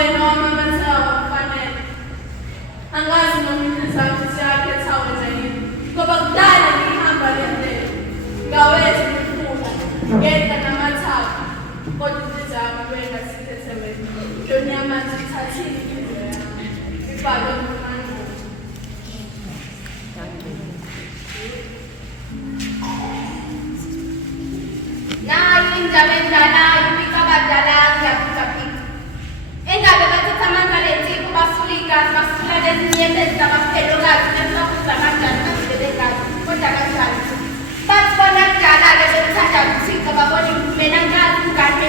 wena wamamathawa kufanele. Angazi noma inhliziyo siyakhetha wena yini. Ngoba kudala ngihamba le ndlela. Ngawethu umkhulu, ngedwa namathawa. Kodwa inhliziyo yami wena sikhethe wena. Ntoni yamanje ithathile inhliziyo yami. Ibhalwe ngomandla. Nayi indaba endala ipika abadala ngiyapika. Indaba bathetha amandla lensipho basula igazi basula lezinyembezi zabaphelokazi nesokuza kanjani bazibelekazi kodwa kanjani. Bathi bona kudala-ke bekuthanda ukuthika babona impumela ngazi ingane